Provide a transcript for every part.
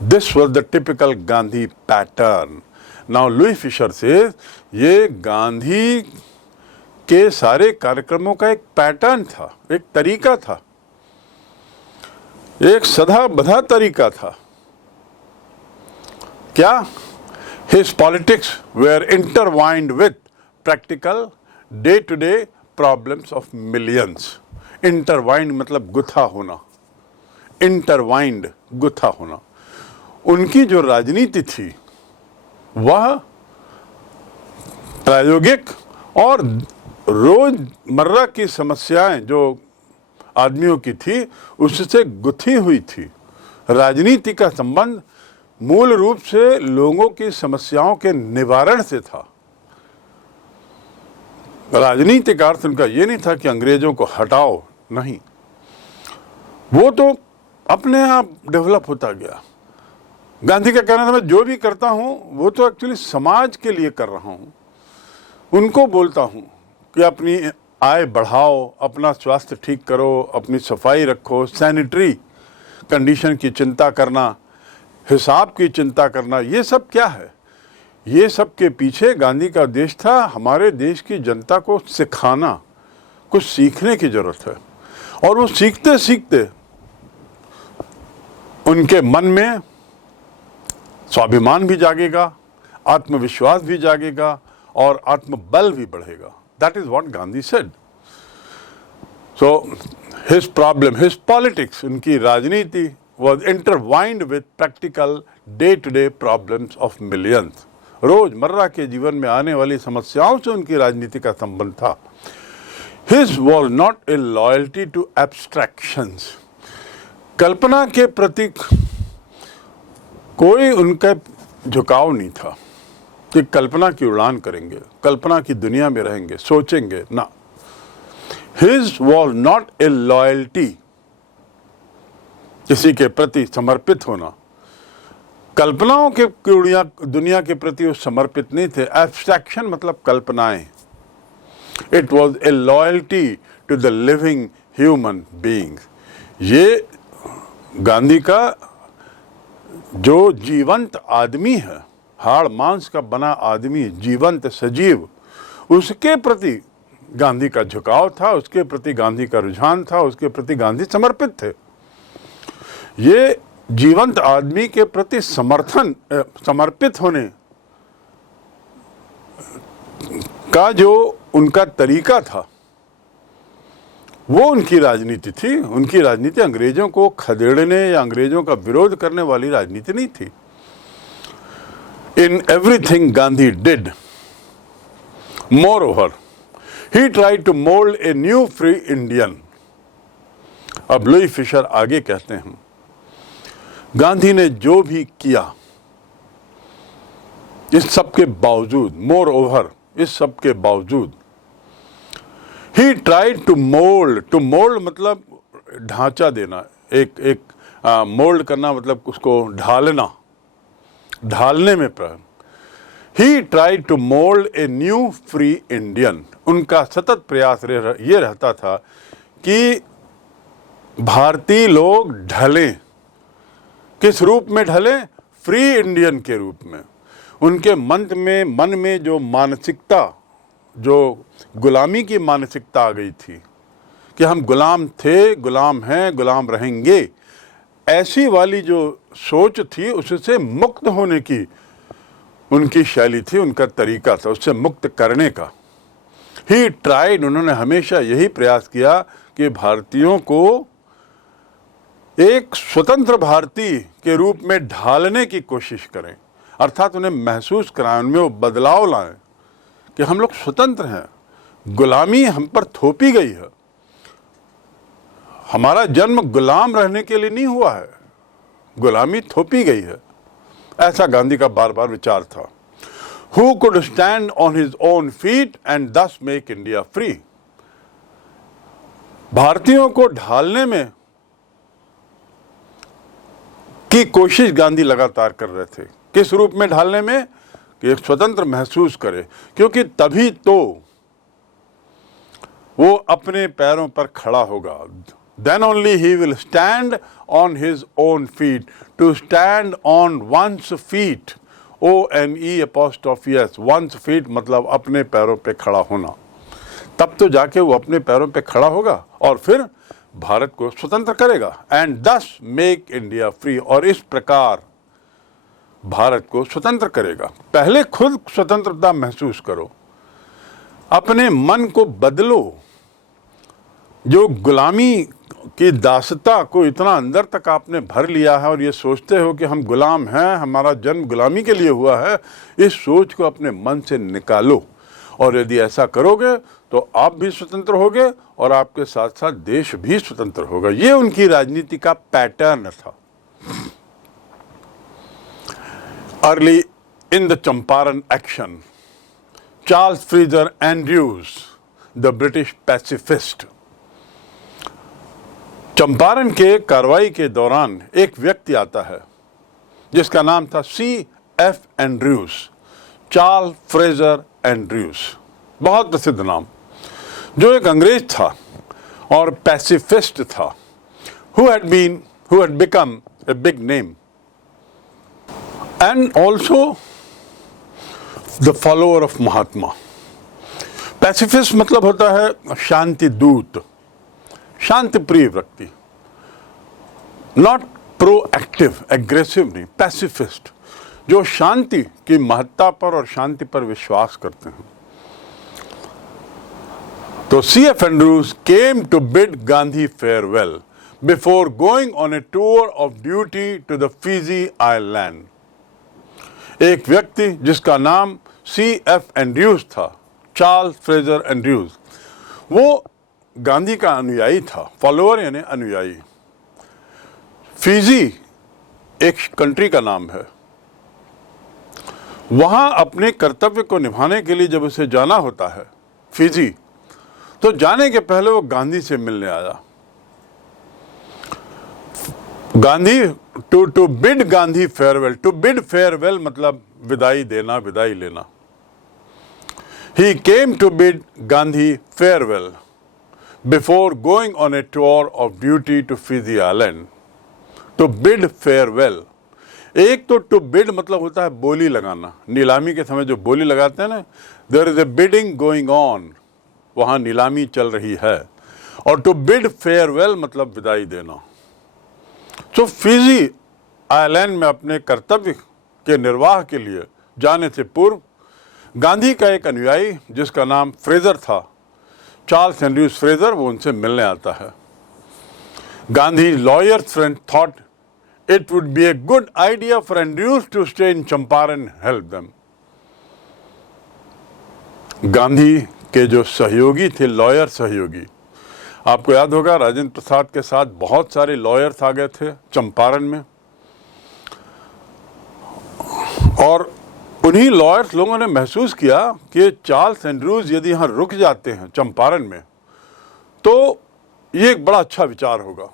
This was the typical Gandhi pattern. Now Louis Fisher says ये गांधी के सारे कार्यक्रमों का एक पैटर्न था, एक तरीका था, एक सदा बधा तरीका था। क्या? His politics were intertwined with practical day-to-day problems of millions. Intertwined मतलब गुथा होना, intertwined गुथा होना। उनकी जो राजनीति थी वह प्रायोगिक और रोजमर्रा की समस्याएं जो आदमियों की थी उससे गुथी हुई थी। राजनीति का संबंध मूल रूप से लोगों की समस्याओं के निवारण से था। राजनीति का अर्थ उनका ये नहीं था कि अंग्रेजों को हटाओ, नहीं, वो तो अपने आप डेवलप होता गया। गांधी का कहना था मैं जो भी करता हूं वो तो एक्चुअली समाज के लिए कर रहा हूं। उनको बोलता हूं कि अपनी आय बढ़ाओ, अपना स्वास्थ्य ठीक करो, अपनी सफाई रखो, सैनिटरी कंडीशन की चिंता करना, हिसाब की चिंता करना, ये सब क्या है? ये सब के पीछे गांधी का उद्देश्य था हमारे देश की जनता को सिखाना, कुछ सीखने की जरूरत है। और वो सीखते सीखते उनके मन में स्वाभिमान भी जागेगा, आत्मविश्वास भी जागेगा और आत्मबल भी बढ़ेगा। That is what Gandhi said. So his problem, his politics, उनकी राजनीति was intertwined with practical day-to-day problems of millions. रोजमर्रा के जीवन में आने वाली समस्याओं से उनकी राजनीति का संबंध था। His was not a loyalty to abstractions. कल्पना के प्रति कोई उनका झुकाव नहीं था कि कल्पना की उड़ान करेंगे, कल्पना की दुनिया में रहेंगे, सोचेंगे ना। His was not a loyalty, किसी के प्रति समर्पित होना। कल्पनाओं के दुनिया के प्रति वो समर्पित नहीं थे। एब्स्ट्रैक्शन मतलब कल्पनाएं। It was a loyalty to the living human being. ये गांधी का जो जीवंत आदमी है, हाड़ मांस का बना आदमी, जीवंत सजीव, उसके प्रति गांधी का झुकाव था, उसके प्रति गांधी का रुझान था, उसके प्रति गांधी समर्पित थे। ये जीवंत आदमी के प्रति समर्पित होने का जो उनका तरीका था वो उनकी राजनीति थी। उनकी राजनीति अंग्रेजों को खदेड़ने या अंग्रेजों का विरोध करने वाली राजनीति नहीं थी। In everything Gandhi did, moreover, he tried to mold a new free Indian. अब लुई फिशर आगे कहते हैं, गांधी ने जो भी किया, इस सब के बावजूद, मोर ओवर, इस सब के बावजूद, he tried to mold मतलब ढांचा देना, एक मोल्ड करना मतलब उसको ढालना, ढालने में प्रयत्न। He tried to mold a new free Indian. उनका सतत प्रयास ये रहता था कि भारतीय लोग ढलें। किस रूप में ढलें? फ्री इंडियन के रूप में। उनके मन में जो मानसिकता, जो गुलामी की मानसिकता आ गई थी कि हम गुलाम थे, गुलाम हैं, गुलाम रहेंगे, ऐसी वाली जो सोच थी उससे मुक्त होने की उनकी शैली थी, उनका तरीका था, उससे मुक्त करने का। ही ट्राइड, उन्होंने हमेशा यही प्रयास किया कि भारतीयों को एक स्वतंत्र भारतीय के रूप में ढालने की कोशिश करें, अर्थात उन्हें महसूस कराएं, उनमें वो बदलाव लाएं कि हम लोग स्वतंत्र हैं, गुलामी हम पर थोपी गई है, हमारा जन्म गुलाम रहने के लिए नहीं हुआ है, गुलामी थोपी गई है। ऐसा गांधी का बार बार विचार था। Who could stand on his own feet and thus make India free? भारतीयों को ढालने में की कोशिश गांधी लगातार कर रहे थे। किस रूप में ढालने में? कि एक स्वतंत्र महसूस करे, क्योंकि तभी तो वो अपने पैरों पर खड़ा होगा। then only he will stand on his own feet. To stand on one's feet, O-N-E', one's feet मतलब अपने पैरों पे खड़ा होना, तब तो जाके वो अपने पैरों पे खड़ा होगा और फिर भारत को स्वतंत्र करेगा। एंड दस मेक इंडिया फ्री, और इस प्रकार भारत को स्वतंत्र करेगा। पहले खुद स्वतंत्रता महसूस करो, अपने मन को बदलो। जो गुलामी की दासता को इतना अंदर तक आपने भर लिया है और ये सोचते हो कि हम गुलाम हैं, हमारा जन्म गुलामी के लिए हुआ है, इस सोच को अपने मन से निकालो। और यदि ऐसा करोगे तो आप भी स्वतंत्र होगे और आपके साथ साथ देश भी स्वतंत्र होगा। ये उनकी राजनीति का पैटर्न था। Early in the Champaran action, Charles Fraser Andrews, the British pacifist. Champaran के कार्रवाई के दौरान एक व्यक्ति आता है जिसका नाम था C.F. Andrews, Charles Fraser Andrews, बहुत प्रसिद्ध नाम, जो एक अंग्रेज था और पैसिफिस्ट था, who had become a big name and also the follower of Mahatma. Pacifist मतलब होता है शांति दूत, शांति प्रिय व्यक्ति, नॉट प्रोएक्टिव, एग्रेसिव नहीं, पैसिफिस्ट, जो शांति की महत्ता पर और शांति पर विश्वास करते हैं। तो C.F. Andrews came to bid Gandhi farewell before going on a tour of duty to the Fiji island. एक व्यक्ति जिसका नाम C.F. एंड्रयूज था, चार्ल्स फ्रेजर एंड्रयूज, वो गांधी का अनुयायी था, फॉलोअर यानी अनुयायी। फिजी एक कंट्री का नाम है। वहां अपने कर्तव्य को निभाने के लिए जब उसे जाना होता है फिजी, तो जाने के पहले वो गांधी से मिलने आया। Gandhi to bid Gandhi farewell, to bid farewell मतलब विदाई देना, विदाई लेना। He came to bid Gandhi farewell before going on a tour of duty to Fiji Island, to bid farewell। एक तो to bid मतलब होता है बोली लगाना, नीलामी के समय जो बोली लगाते हैं ना, there is a bidding going on, वहाँ नीलामी चल रही है। और to bid farewell मतलब विदाई देना। तो फिजी आइलैंड में अपने कर्तव्य के निर्वाह के लिए जाने से पूर्व गांधी का एक अनुयायी जिसका नाम फ्रेजर था, चार्ल्स एंड्रयूज फ्रेजर, वो उनसे मिलने आता है। Gandhi lawyers friend thought it would be a good idea for Andrews to stay in Champaran, help them. Gandhi के जो सहयोगी थे, लॉयर सहयोगी, आपको याद होगा राजेंद्र प्रसाद के साथ बहुत सारे लॉयर्स आ गए थे चंपारण में, और उन्हीं लॉयर्स लोगों ने महसूस किया कि चार्ल्स एंड्रयूज यदि यहाँ रुक जाते हैं चंपारण में तो ये एक बड़ा अच्छा विचार होगा,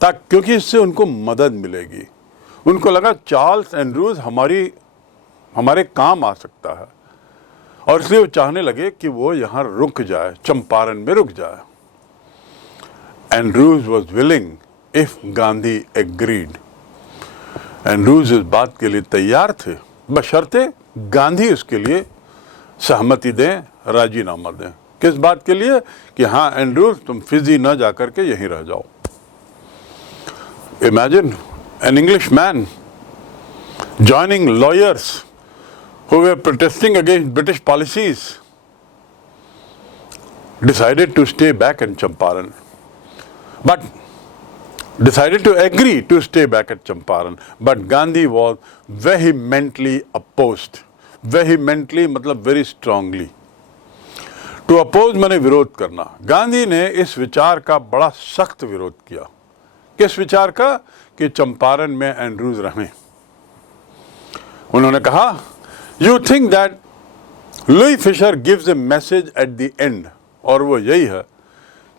ताकि क्योंकि इससे उनको मदद मिलेगी। उनको लगा चार्ल्स एंड्रयूज हमारे काम आ सकता है, और इसलिए वो चाहने लगे कि वो यहाँ रुक जाए, चंपारण में रुक जाए। Andrews was willing if Gandhi agreed. Andrews इस बात के लिए तैयार थे, बशर्ते गांधी उसके लिए सहमति दें, राजीनामा दें। किस बात के लिए? कि हाँ एंड्रयूज तुम फिजी न जाकर के यहीं रह जाओ। Imagine an English man joining lawyers who were protesting against British policies decided to stay back in Champaran, but decided to agree to stay back at Champaran, but Gandhi was vehemently opposed। vehemently मतलब very strongly। to oppose माने विरोध करना। गांधी ने इस विचार का बड़ा सख्त विरोध किया। किस विचार का? कि चंपारण में एंड्रयूज रहें। उन्होंने कहा You think that Louis Fisher gives a message at the end, और वो यही है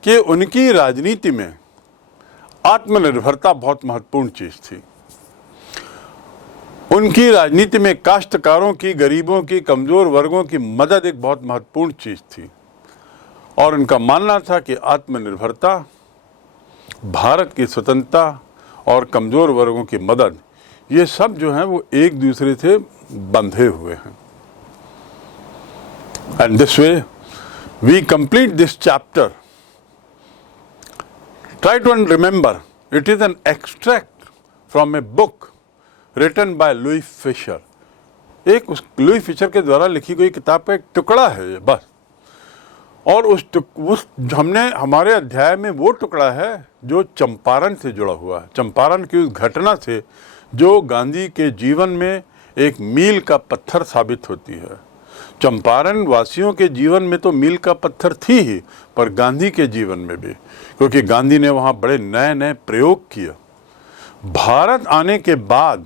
कि उनकी राजनीति में आत्मनिर्भरता बहुत महत्वपूर्ण चीज थी। उनकी राजनीति में काश्तकारों की, गरीबों की, कमजोर वर्गों की मदद एक बहुत महत्वपूर्ण चीज थी, और उनका मानना था कि आत्मनिर्भरता भारत की स्वतंत्रता और कमज़ोर वर्गों की मदद, ये सब जो है वो एक दूसरे से बंधे हुए हैं। And this way we complete this chapter. Try to remember it is an extract from a book written by Louis Fischer. एक उस लुई फिशर के द्वारा लिखी गई किताब का एक टुकड़ा है ये, बस। और उस हमने हमारे अध्याय में वो टुकड़ा है जो चंपारण से जुड़ा हुआ है, चंपारण की उस घटना से जो गांधी के जीवन में एक मील का पत्थर साबित होती है। चंपारण वासियों के जीवन में तो मील का पत्थर थी ही, पर गांधी के जीवन में भी, क्योंकि गांधी ने वहाँ बड़े नए नए प्रयोग किए। भारत आने के बाद,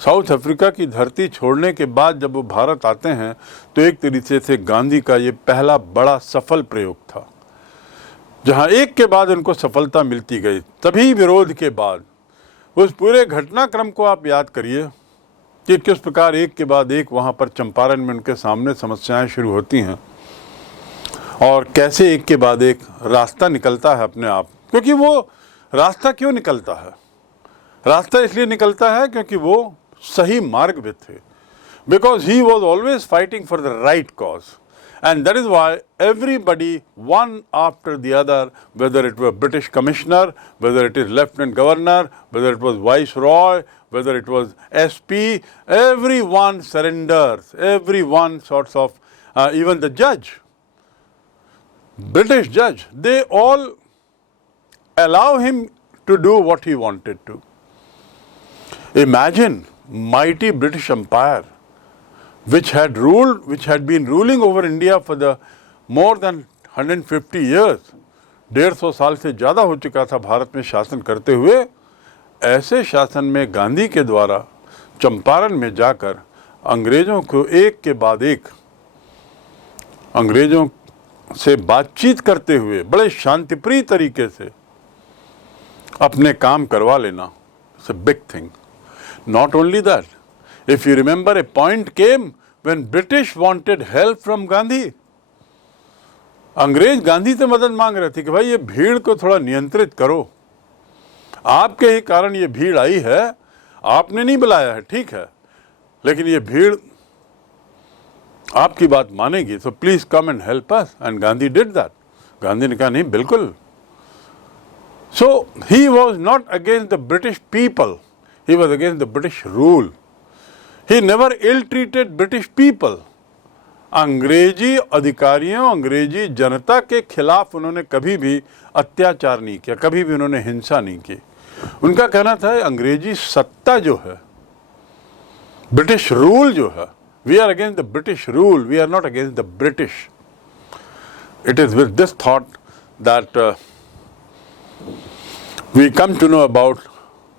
साउथ अफ्रीका की धरती छोड़ने के बाद जब वो भारत आते हैं, तो एक तरीके से गांधी का ये पहला बड़ा सफल प्रयोग था, जहां एक के बाद उनको सफलता मिलती गई। तभी विरोध के बाद उस पूरे घटनाक्रम को आप याद करिए कि किस प्रकार एक के बाद एक वहां पर चंपारण में उनके सामने समस्याएं शुरू होती हैं और कैसे एक के बाद एक रास्ता निकलता है अपने आप। क्योंकि वो रास्ता क्यों निकलता है? रास्ता इसलिए निकलता है क्योंकि वो सही मार्ग पे थे, because he was always fighting for the right cause, and that is why everybody, one after the other, whether it was British commissioner, whether it is lieutenant governor, whether it was viceroy, whether it was SP, everyone surrenders, everyone sorts of, even the judge, British judge, they all allow him to do what he wanted to. Imagine mighty British Empire, which had been ruling over India for the more than 150 years, 150 साल से ज़्यादा हो चुका था भारत में शासन करते हुए। ऐसे शासन में गांधी के द्वारा चंपारण में जाकर अंग्रेज़ों को एक के बाद एक अंग्रेज़ों से बातचीत करते हुए बड़े शांतिप्रिय तरीके से अपने काम करवा लेना, it's a big thing. Not only that, if you remember, a point came when British wanted help from Gandhi. अंग्रेज गांधी से मदद मांग रहे थे कि भाई ये भीड़ को थोड़ा नियंत्रित करो, आपके ही कारण ये भीड़ आई है, आपने नहीं बुलाया है, ठीक है, लेकिन ये भीड़ आपकी बात मानेगी, so please come and help us. And Gandhi did that. Gandhi ने कहा नहीं, बिल्कुल। So he was not against the British people, he was against the British rule. He never ill-treated British people. अंग्रेजी अधिकारियों, अंग्रेजी जनता के खिलाफ उन्होंने कभी भी अत्याचार नहीं किया, कभी भी उन्होंने हिंसा नहीं की। उनका कहना था अंग्रेजी सत्ता जो है, ब्रिटिश रूल जो है, we are against the British rule, we are not against the British. It is with this thought that we come to know about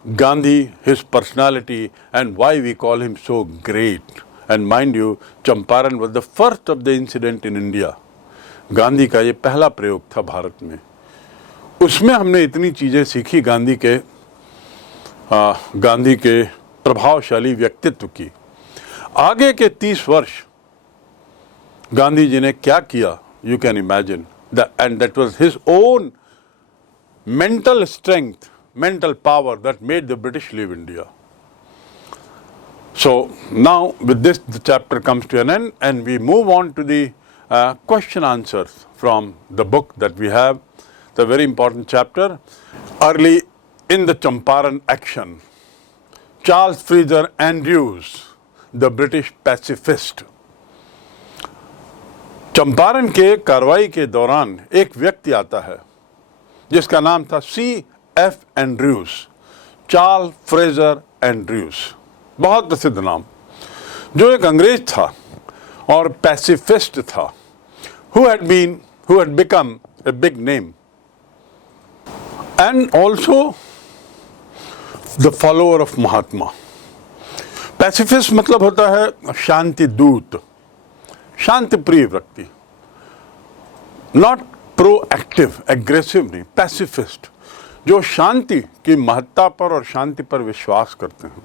Gandhi, his personality, and why we call him so great. And mind you, Champaran was the first of the incident in India. Gandhi का ये पहला प्रयोग था भारत में। उसमें हमने इतनी चीज़ें सीखी गांधी के प्रभावशाली व्यक्तित्व की। आगे के 30 वर्ष गांधी जी ने क्या किया, you can imagine, and that was his own mental strength, mental power that made the British leave India. So now with this the chapter comes to an end and we move on to the question answers from the book that we have, the very important chapter. Early in the Champaran action, Charles Fraser Andrews, the British pacifist. Champaran के कार्रवाई के दौरान एक व्यक्ति आता है जिसका नाम था C.F. Andrews, Charles Fraser Andrews, बहुत प्रसिद्ध नाम, जो एक अंग्रेज था और पैसिफिस्ट था, who had become a big name and also the follower of Mahatma. Pacifist मतलब होता है शांति दूत, शांति प्रिय व्यक्ति, नॉट प्रोएक्टिव, एग्रेसिव नहीं, पैसिफिस्ट, जो शांति की महत्ता पर और शांति पर विश्वास करते हैं।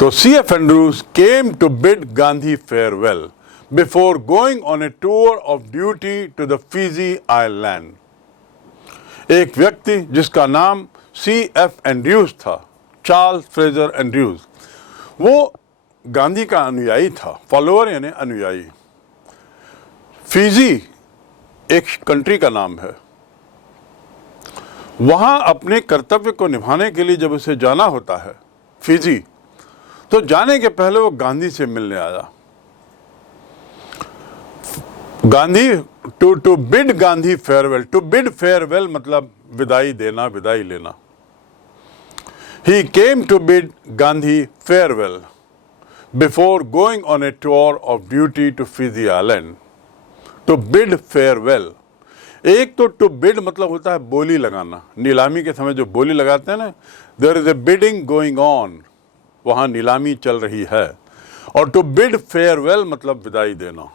तो C.F. Andrews came to bid Gandhi farewell before going on a tour of duty to the Fiji island. एक व्यक्ति जिसका नाम C.F. एंड्रयूज था, चार्ल्स फ्रेजर एंड्रयूज, वो गांधी का अनुयायी था, फॉलोअर यानी अनुयायी। फिजी एक कंट्री का नाम है। वहां अपने कर्तव्य को निभाने के लिए जब उसे जाना होता है फिजी, तो जाने के पहले वो गांधी से मिलने आया। Gandhi to bid Gandhi farewell, to bid farewell मतलब विदाई देना, विदाई लेना। He came to bid Gandhi farewell before going on a tour of duty to Fiji island. To bid farewell, एक तो टू बिड मतलब होता है बोली लगाना, नीलामी के समय जो बोली लगाते हैं ना, there is a bidding going on, वहां नीलामी चल रही है। और टू बिड फेयरवेल मतलब विदाई देना।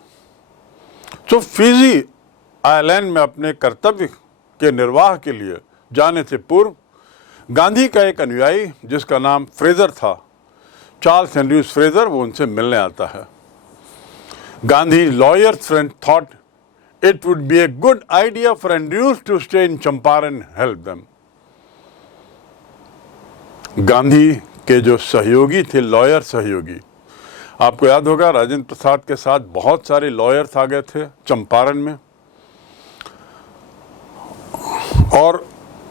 तो फिजी आइलैंड में अपने कर्तव्य के निर्वाह के लिए जाने से पूर्व गांधी का एक अनुयायी जिसका नाम फ्रेजर था, चार्ल्स एंड्रयूज फ्रेजर, वो उनसे मिलने आता है। Gandhi lawyers friend thought it would be a good idea for Andrews to stay in Champaran and help them. Gandhi के जो सहयोगी थे, लॉयर सहयोगी, आपको याद होगा राजेंद्र प्रसाद के साथ बहुत सारे लॉयर्स आ गए थे चंपारण में, और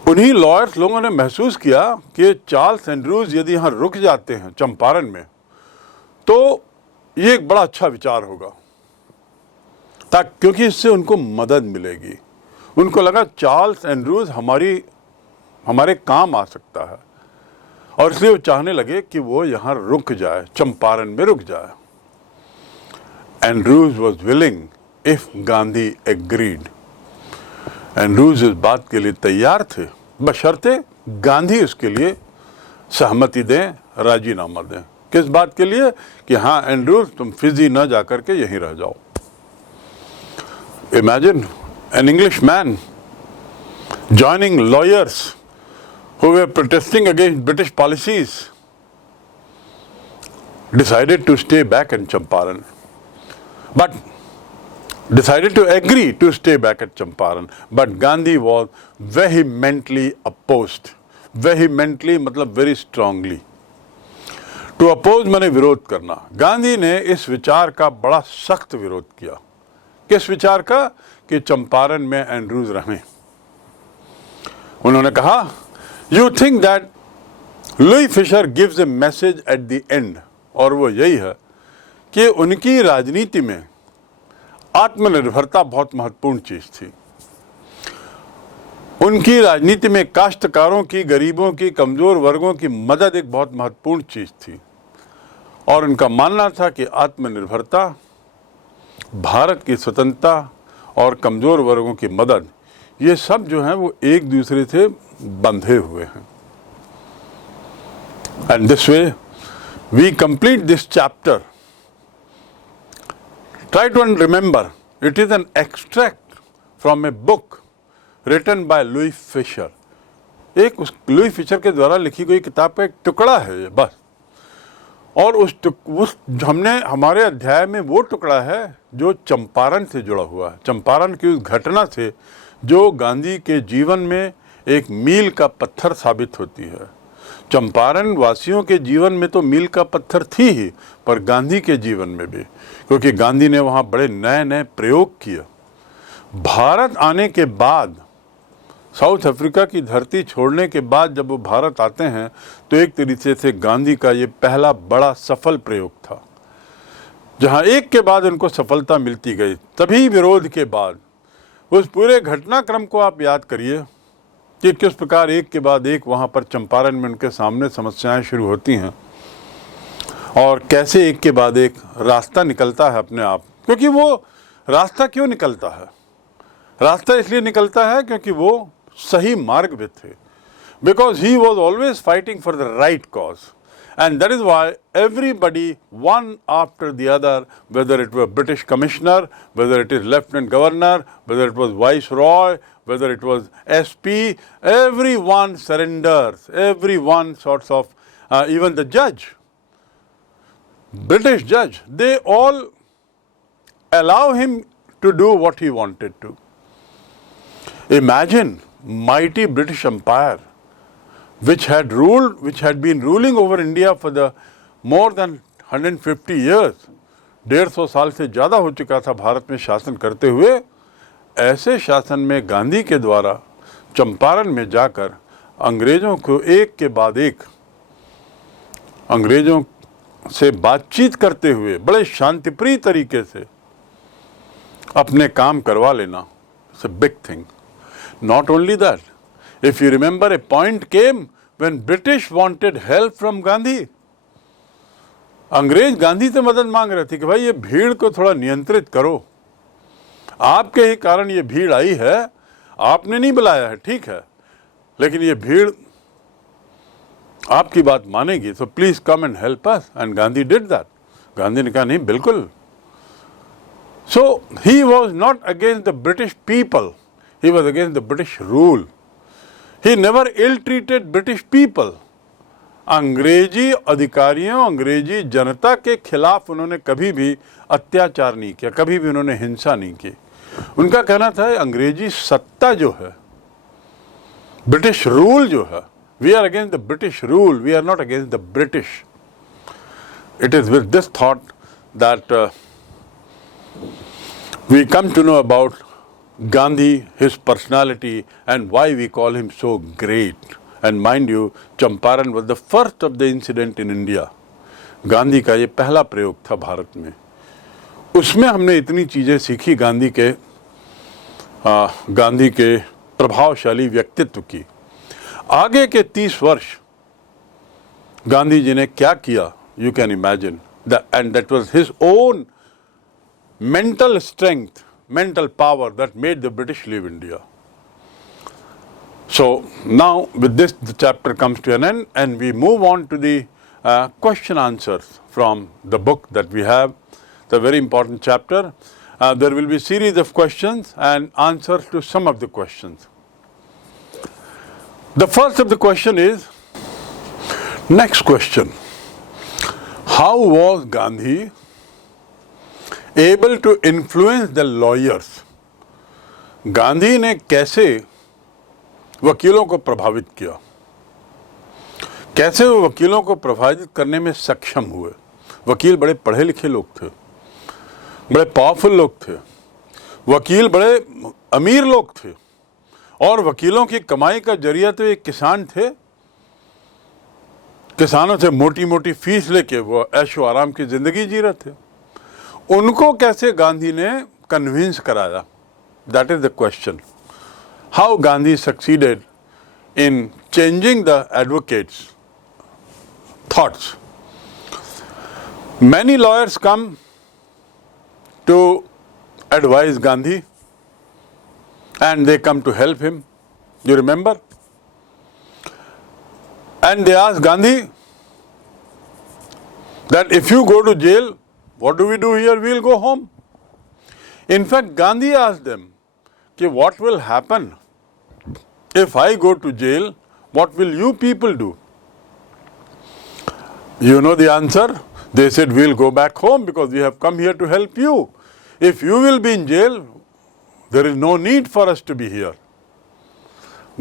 उन्हीं लॉयर्स लोगों ने महसूस किया कि चार्ल्स एंड्रयूज यदि यहाँ रुक जाते हैं चंपारण में तो ये एक बड़ा अच्छा विचार होगा, क्योंकि इससे उनको मदद मिलेगी। उनको लगा चार्ल्स एंड्रयूज हमारे काम आ सकता है, और इसलिए वो चाहने लगे कि वो यहाँ रुक जाए, चंपारण में रुक जाए। Andrews was willing if Gandhi agreed. Andrews इस बात के लिए तैयार थे, बशर्ते गांधी उसके लिए सहमति दें, राजीनामा दें। किस बात के लिए? कि हाँ एंड्रयूज तुम फिजी न जाकर के यहीं रह जाओ। Imagine an Englishman joining lawyers who were protesting against British policies, decided to stay back in Champaran, but decided to agree to stay back at Champaran. But Gandhi was vehemently opposed. Vehemently मतलब very strongly. To oppose माने विरोध करना। गांधी ने इस विचार का बड़ा सख्त विरोध किया। किस विचार का? कि चंपारण में एंड्रयूज रहें। उन्होंने कहा, you think that Louis Fischer gives A message at the end, और वो यही है कि उनकी राजनीति में आत्मनिर्भरता बहुत महत्वपूर्ण चीज थी। उनकी राजनीति में काश्तकारों की, गरीबों की, कमजोर वर्गों की मदद एक बहुत महत्वपूर्ण चीज थी, और उनका मानना था कि आत्मनिर्भरता, भारत की स्वतंत्रता और कमजोर वर्गों की मदद, ये सब जो है वो एक दूसरे से बंधे हुए हैं। And this way we complete this chapter. Try to remember it is an extract from a book written by Louis Fischer. एक उस लुई फिशर के द्वारा लिखी गई किताब का एक टुकड़ा है ये, बस। और उस हमने हमारे अध्याय में वो टुकड़ा है जो चंपारण से जुड़ा हुआ है, चंपारण की उस घटना से जो गांधी के जीवन में एक मील का पत्थर साबित होती है। चंपारण वासियों के जीवन में तो मील का पत्थर थी ही, पर गांधी के जीवन में भी, क्योंकि गांधी ने वहाँ बड़े नए नए प्रयोग किए। भारत आने के बाद, साउथ अफ्रीका की धरती छोड़ने के बाद जब वो भारत आते हैं, तो एक तरीके से गांधी का ये पहला बड़ा सफल प्रयोग था, जहां एक के बाद उनको सफलता मिलती गई। तभी विरोध के बाद उस पूरे घटनाक्रम को आप याद करिए कि किस प्रकार एक के बाद एक वहां पर चंपारण में उनके सामने समस्याएं शुरू होती हैं, और कैसे एक के बाद एक रास्ता निकलता है अपने आप। क्योंकि वो रास्ता क्यों निकलता है? रास्ता इसलिए निकलता है क्योंकि वो सही मार्ग पे थे, because he was always fighting for the right cause, and that is why everybody, one after the other, whether it was British commissioner, whether it is lieutenant governor, whether it was viceroy, whether it was SP, everyone surrenders, everyone sorts of, even the judge, British judge, they all allow him to do what he wanted to. Imagine mighty British Empire, which had been ruling over India for the more than 150 years, 150 साल से ज़्यादा हो चुका था भारत में शासन करते हुए, ऐसे शासन में गांधी के द्वारा चंपारण में जाकर अंग्रेज़ों को एक के बाद एक अंग्रेज़ों से बातचीत करते हुए बड़े शांतिप्रिय तरीके से अपने काम करवा लेना, it's a big thing. Not only that, if you remember, a point came when British wanted help from Gandhi. अंग्रेज गांधी से मदद मांग रहे थे कि भाई ये भीड़ को थोड़ा नियंत्रित करो, आपके ही कारण ये भीड़ आई है, आपने नहीं बुलाया है, ठीक है, लेकिन ये भीड़ आपकी बात मानेगी, so please come and help us. And Gandhi did that. Gandhi ने कहा नहीं, बिल्कुल. So he was not against the British people, he was against the British rule. He never ill-treated British people. अंग्रेजी अधिकारियों, अंग्रेजी जनता के खिलाफ उन्होंने कभी भी अत्याचार नहीं किया, कभी भी उन्होंने हिंसा नहीं की. उनका कहना था अंग्रेजी सत्ता जो है, ब्रिटिश रूल जो है, we are against the British rule, we are not against the British. It is with this thought that we come to know about Gandhi, his personality, and why we call him so great. And mind you, Champaran was the first of the incident in India. Gandhi का ये पहला प्रयोग था भारत में. उसमें हमने इतनी चीज़ें सीखी गांधी के प्रभावशाली व्यक्तित्व की. आगे के 30 वर्ष गांधी जी ने क्या किया, you can imagine, and that was his own mental strength, mental power that made the British leave India. So now with this the chapter comes to an end and we move on to the question answers from the book that we have. It's a very important chapter. There will be a series of questions and answers to some of the questions. The first of the question is, next question, how was Gandhi able to influence the lawyers? Gandhi ने कैसे वकीलों को प्रभावित किया, कैसे वो वकीलों को प्रभावित करने में सक्षम हुए? वकील बड़े पढ़े लिखे लोग थे, बड़े पावरफुल लोग थे, वकील बड़े अमीर लोग थे, और वकीलों की कमाई का जरिया तो एक किसान थे. किसानों से मोटी मोटी फीस लेके वो ऐशो आराम की जिंदगी जी रहे थे. उनको कैसे गांधी ने कन्विंस कराया? That is the question. How Gandhi succeeded in changing the advocates' thoughts. Many lawyers come to advise Gandhi and they come to help him. You remember? And they ask Gandhi that if you go to jail, what do we do here? We will go home. In fact, Gandhi asked them, what will happen if I go to jail? What will you people do? You know the answer. They said, we'll go back home because we have come here to help you. If you will be in jail, there is no need for us to be here.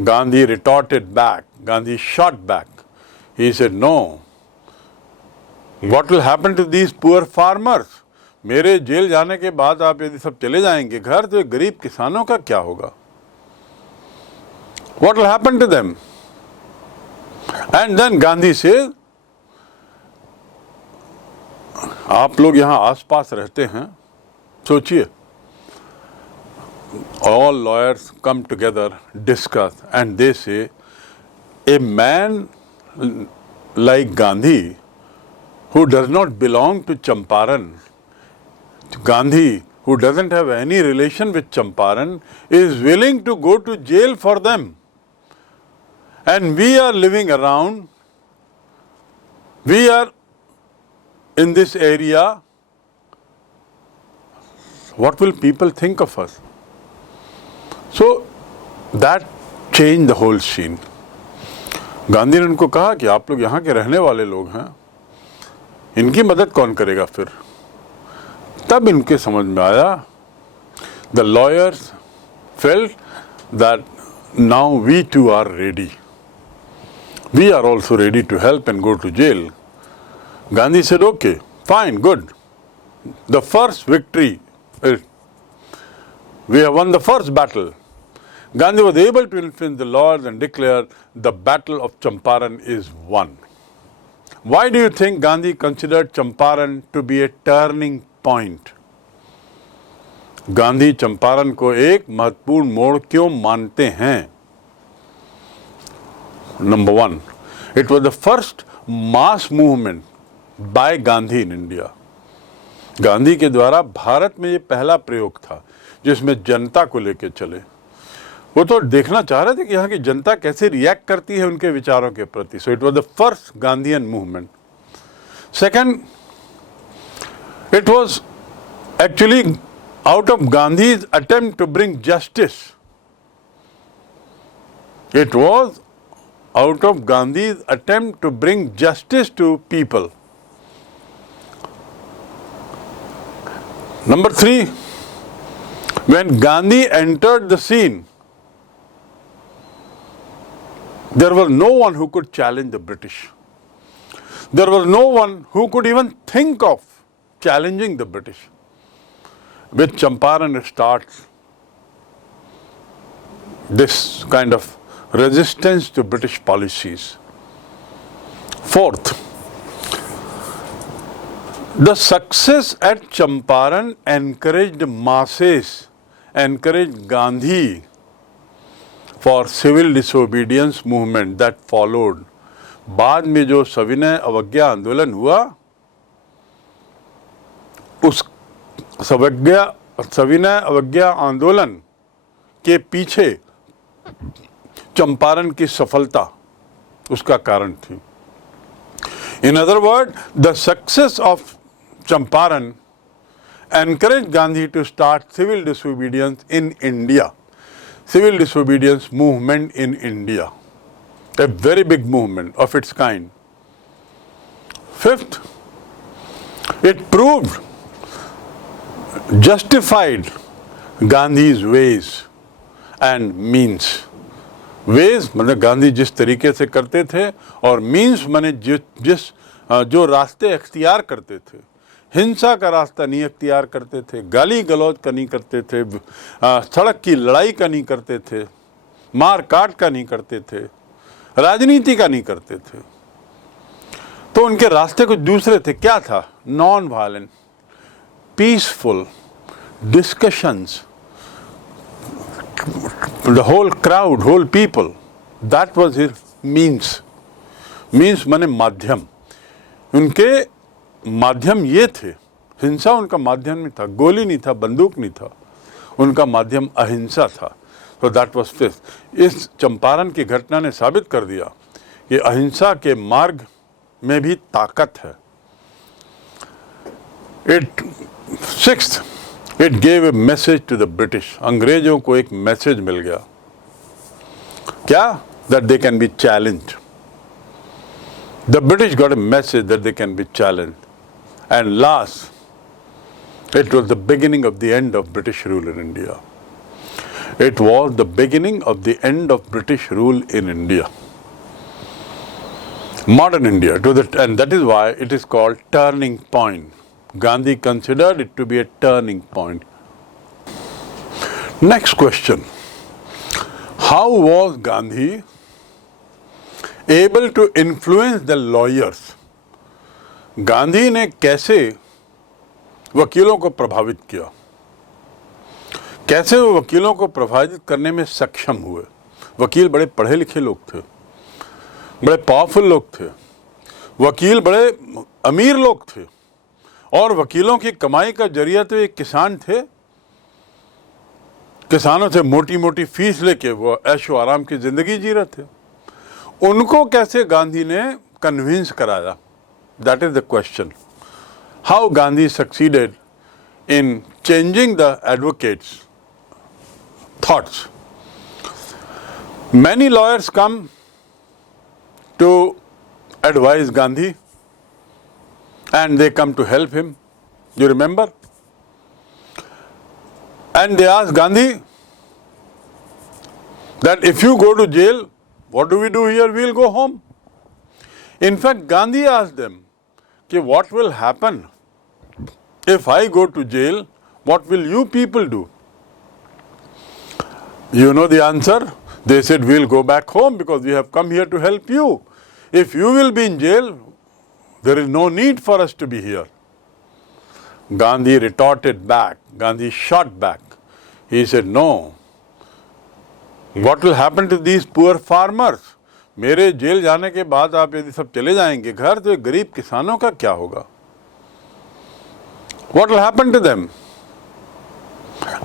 Gandhi retorted back. Gandhi shot back. He said, no. What will happen to these poor farmers? मेरे jail जाने के बाद आप यदि सब चले जाएंगे घर, तो गरीब किसानों का क्या होगा? What will happen to them? And then Gandhi says, आप लोग यहाँ आसपास रहते हैं, सोचिए. All lawyers come together, discuss, and they say, a man like Gandhi, who does not belong to Champaran, Gandhi, who doesn't have any relation with Champaran, is willing to go to jail for them. And we are living around, we are in this area, what will people think of us? So that changed the whole scene. Gandhi ने उनको कहा कि आप लोग यहाँ के रहने वाले लोग हैं, इनकी मदद कौन करेगा फिर? तब इनके समझ में आया, the lawyers felt that now we too are ready. We are also ready to help and go to jail. Gandhi said, okay, fine, good. The first victory, we have won the first battle. Gandhi was able to influence the laws and declare the battle of Champaran is won. Why do you think Gandhi considered Champaran to be a turning point? Gandhi Champaran को एक महत्वपूर्ण मोड़ क्यों मानते हैं? Number one, it was the first mass movement by Gandhi in India. Gandhi के द्वारा भारत में ये पहला प्रयोग था जिसमें जनता को लेके चले. वो तो देखना चाह रहे थे कि यहाँ की जनता कैसे रिएक्ट करती है उनके विचारों के प्रति. So it was the first Gandhian movement. Second, it was actually out of Gandhi's attempt to bring justice. It was out of Gandhi's attempt to bring justice to people. Number three, when Gandhi entered the scene, there was no one who could challenge the British. There was no one who could even think of challenging the British. With Champaran it starts this kind of resistance to British policies. Fourth, the success at Champaran encouraged masses, encouraged Gandhi for civil disobedience movement that followed. बाद में जो सविनय अवज्ञा आंदोलन हुआ, उस सविनय अवज्ञा आंदोलन के पीछे चंपारण की सफलता उसका कारण थी. In other words, the success of Champaran encouraged Gandhi to start civil disobedience in India, civil disobedience movement in India, a very big movement of its kind. Fifth, it proved, justified Gandhi's ways and means. Ways मतलब गांधी जिस तरीके से करते थे और means माने जो रास्ते अख्तियार करते थे. हिंसा का रास्ता नहीं अख्तियार करते थे, गाली गलौज का नहीं करते थे, सड़क की लड़ाई का नहीं करते थे, मार काट का नहीं करते थे, राजनीति का नहीं करते थे. तो उनके रास्ते कुछ दूसरे थे. क्या था? Non violent, peaceful discussions, the whole crowd, whole people. That was his means. Means माने माध्यम. उनके माध्यम ये थे. हिंसा उनका माध्यम नहीं था, गोली नहीं था, बंदूक नहीं था. उनका माध्यम अहिंसा था. So that was fifth. इस चंपारण की घटना ने साबित कर दिया कि अहिंसा के मार्ग में भी ताकत है. Sixth, it gave a message to the British. अंग्रेजों को एक मैसेज मिल गया. क्या? That they can be challenged. The British got a message that they can be challenged. And last, it was the beginning of the end of British rule in India. It was the beginning of the end of British rule in India. Modern India. And that is why it is called turning point. Gandhi considered it to be a turning point. Next question. How was Gandhi able to influence the lawyers? Gandhi ने कैसे वकीलों को प्रभावित किया? कैसे वो वकीलों को प्रभावित करने में सक्षम हुए? वकील बड़े पढ़े लिखे लोग थे, बड़े पावरफुल लोग थे, वकील बड़े अमीर लोग थे, और वकीलों की कमाई का जरिया तो एक किसान थे. किसानों से मोटी मोटी फीस लेके वो ऐशो आराम की जिंदगी जी रहे थे. उनको कैसे गांधी ने कन्विंस कराया? That is the question. How Gandhi succeeded in changing the advocates thoughts. Many lawyers come to advise Gandhi and they come to help him. You remember? And they asked Gandhi, that if you go to jail, what do we do here? We'll go home. In fact, Gandhi asked them, okay, what will happen if I go to jail? What will you people do? You know the answer? They said, we'll go back home because we have come here to help you. If you will be in jail, there is no need for us to be here. Gandhi retorted back. Gandhi shot back. He said, no. What will happen to these poor farmers? मेरे jail जाने के बाद आप यदि सब चले जाएंगे घर, तो गरीब किसानों का क्या होगा? What will happen to them?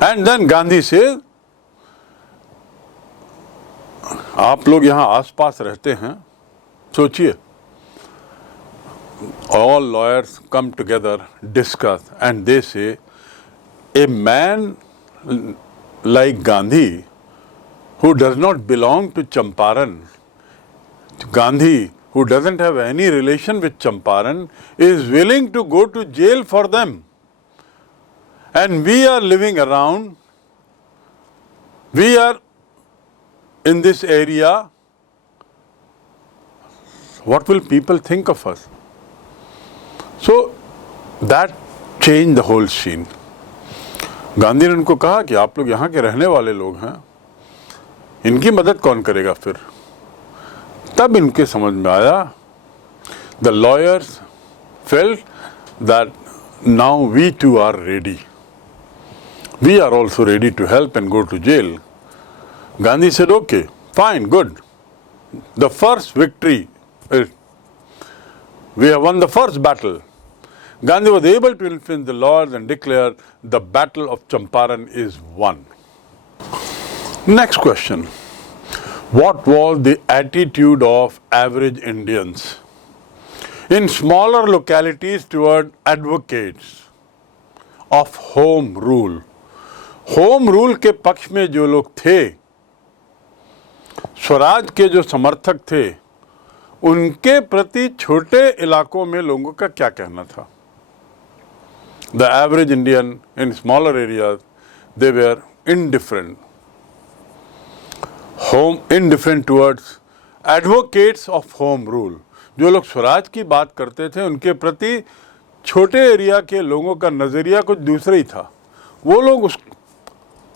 And then Gandhi says, आप लोग यहाँ आसपास रहते हैं, सोचिए, all lawyers come together, discuss, and they say, a man like Gandhi, who does not belong to Champaran, Gandhi, who doesn't have any relation with Champaran, is willing to go to jail for them. And we are living around, we are in this area. What will people think of us? So that changed the whole scene. Gandhi ने उनको कहा कि आप लोग यहाँ के रहने वाले लोग हैं, इनकी मदद कौन करेगा फिर? तब इनके समझ में आया, the lawyers felt that now we too are ready. We are also ready to help and go to jail. Gandhi said, okay, fine, good. The first victory, we have won the first battle. Gandhi was able to influence the lawyers and declare the battle of Champaran is won. Next question. What was the attitude of average Indians in smaller localities toward advocates of home rule? Home rule के पक्ष में जो लोग थे, स्वराज के जो समर्थक थे, उनके प्रति छोटे इलाकों में लोगों का क्या कहना था? The average Indian in smaller areas, they were indifferent. Indifferent towards advocates of home rule. जो लोग स्वराज की बात करते थे, उनके प्रति छोटे एरिया के लोगों का नजरिया कुछ दूसरा ही था. वो लोग उस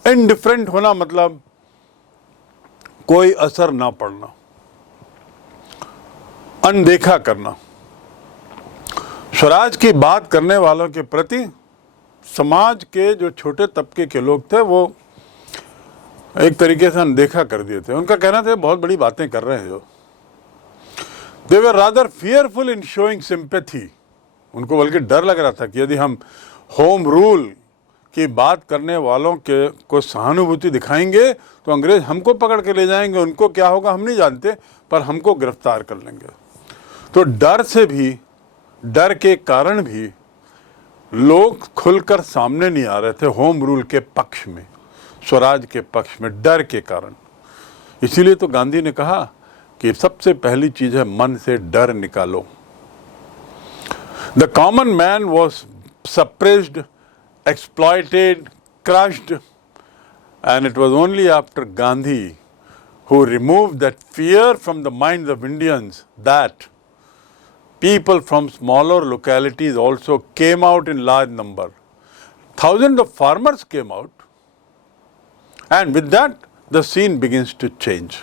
इंडिफरेंट होना मतलब कोई असर ना पड़ना, अनदेखा करना. स्वराज की बात करने वालों के प्रति समाज के जो छोटे तबके के लोग थे, वो एक तरीके से अनदेखा कर दिए थे. उनका कहना था बहुत बड़ी बातें कर रहे हैं जो. They were rather fearful in showing sympathy. उनको बल्कि डर लग रहा था कि यदि हम होम रूल की बात करने वालों के को सहानुभूति दिखाएंगे तो अंग्रेज हमको पकड़ के ले जाएंगे. उनको क्या होगा हम नहीं जानते, पर हमको गिरफ्तार कर लेंगे. तो डर से भी, डर के कारण भी लोग खुलकर सामने नहीं आ रहे थे होम रूल के पक्ष में, स्वराज के पक्ष में, डर के कारण. इसीलिए तो गांधी ने कहा कि सबसे पहली चीज है मन से डर निकालो. The common man was suppressed, exploited, crushed, and it was only after Gandhi who removed that fear from the minds of Indians that people from smaller localities also came out in large number. Thousands of farmers came out, and with that the scene begins to change.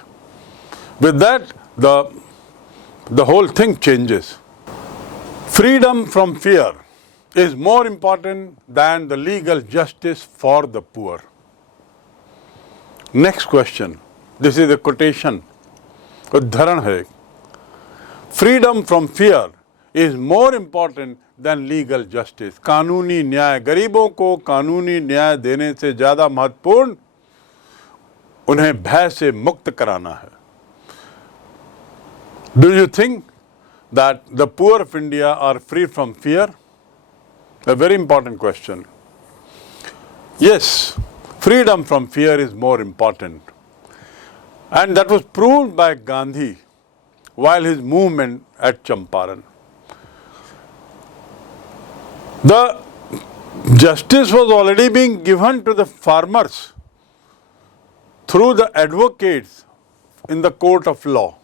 With that the whole thing changes. Freedom from fear is more important than the legal justice for the poor. Next question. This is a quotation. उद्धरण है. Freedom from fear is more important than legal justice. कानूनी न्याय, गरीबों को कानूनी न्याय देने से ज़्यादा महत्वपूर्ण उन्हें भय से मुक्त कराना है. Do you think that the poor of India are free from fear? A very important question. Yes, freedom from fear is more important. And that was proved by Gandhi while his movement at Champaran. The justice was already being given to the farmers. through the advocates in the court of law.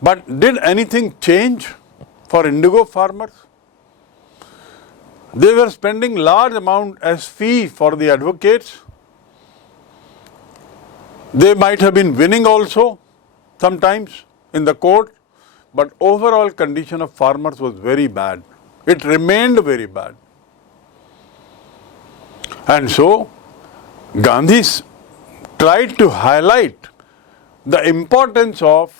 But did anything change for indigo farmers? They were spending large amount as fee for the advocates. They might have been winning also sometimes in the court, but overall condition of farmers was very bad. It remained very bad. And so Gandhi tried to highlight the importance of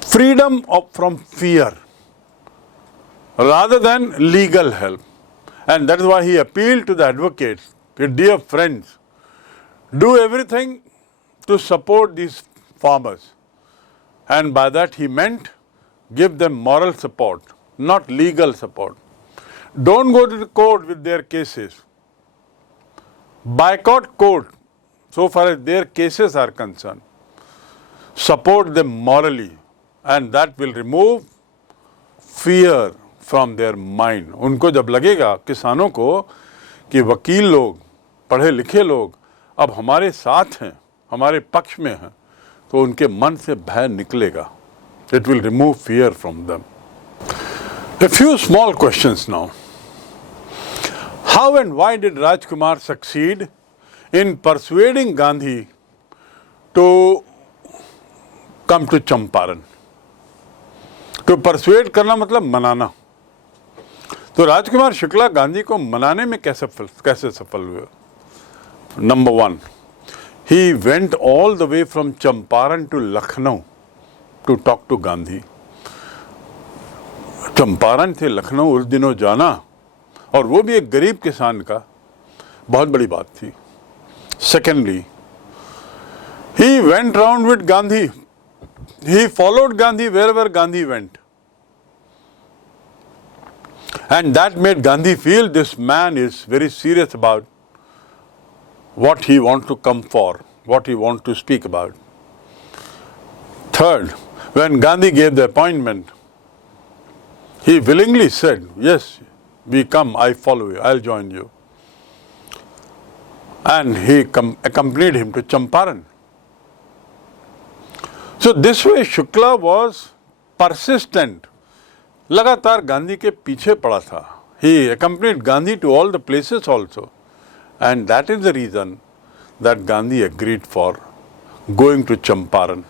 freedom from fear rather than legal help. And that is why he appealed to the advocates, dear friends, do everything to support these farmers. And by that he meant give them moral support, not legal support. Don't go to the court with their cases. Boycott court so far as their cases are concerned. Support them morally, and that will remove fear from their mind. उनको जब लगेगा किसानों को कि वकील लोग, पढ़े लिखे लोग अब हमारे साथ हैं, हमारे पक्ष में हैं, तो उनके मन से भय निकलेगा. It will remove fear from them. A few small questions now. How and why did Rajkumar succeed in persuading Gandhi to come to Champaran? To persuade करना मतलब मनाना. तो राजकुमार शुक्ला गांधी को मनाने में कैसे सफल हुए? Number one, he went all the way from Champaran to Lucknow to talk to Gandhi. Champaran से लखनऊ उस दिनों जाना, और वो भी एक गरीब किसान का, बहुत बड़ी बात थी. Secondly, he went round with Gandhi. He followed Gandhi wherever Gandhi went. And that made Gandhi feel this man is very serious about what he wants to come for, what he wants to speak about. Third, when Gandhi gave the appointment, he willingly said, yes, we come, I follow you, I'll join you. And he accompanied him to Champaran. So this way Shukla was persistent. लगातार गांधी के पीछे पड़ा था. He accompanied Gandhi to all the places also. And that is the reason that Gandhi agreed for going to Champaran.